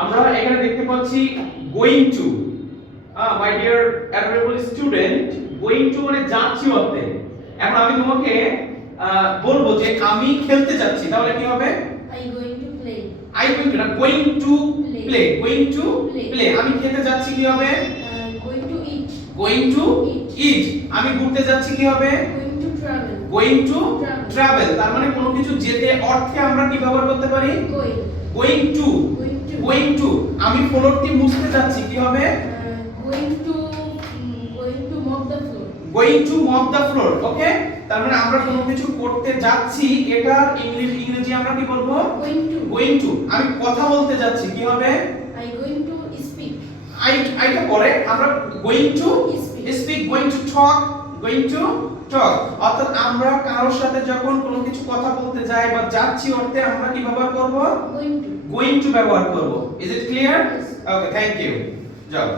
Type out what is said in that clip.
আমরা এখানে দেখতে পাচ্ছি going to. My dear adorable student, going to মানে যাচ্ছি অর্থে। এখন আমি তোমাকে বলবো যে আমি খেলতে যাচ্ছি, তাহলে কি হবে? I going to play. I going to না, going to play. Going to play. আমি খেতে যাচ্ছি কি হবে? Going to eat. Going to eat. আমি ঘুরতে যাচ্ছি কি হবে? Going to travel. Going to Travel. Travel. তার মানে কোনো কিছু যেতে অর্থে আমরা কি ব্যবহার করতে পারি? Going. Going to. Going to. Going to. আমি ফ্লোরটি মুছতে যাচ্ছি কি হবে? Going to mop the floor. Going to mop the floor. Okay, তার মানে আমরা কোনো কিছু করতে যাচ্ছি, এটার ইংরেজি আমরা কি বলবো? Going to. Going to. আমি কথা বলতে যাচ্ছি কি হবে? I going to speak. আইটা পরে আমরা going to Speak. Speak, going to talk, going to talk. অর্থাৎ আমরা কারোর সাথে যখন কোনো কিছু কথা বলতে যাই বা যাচ্ছি অর্থে আমরা কি ব্যবহার করব? Going to. গোইং টু ব্যবহার করব। Is it clear? Yes. Okay, thank you. যাও।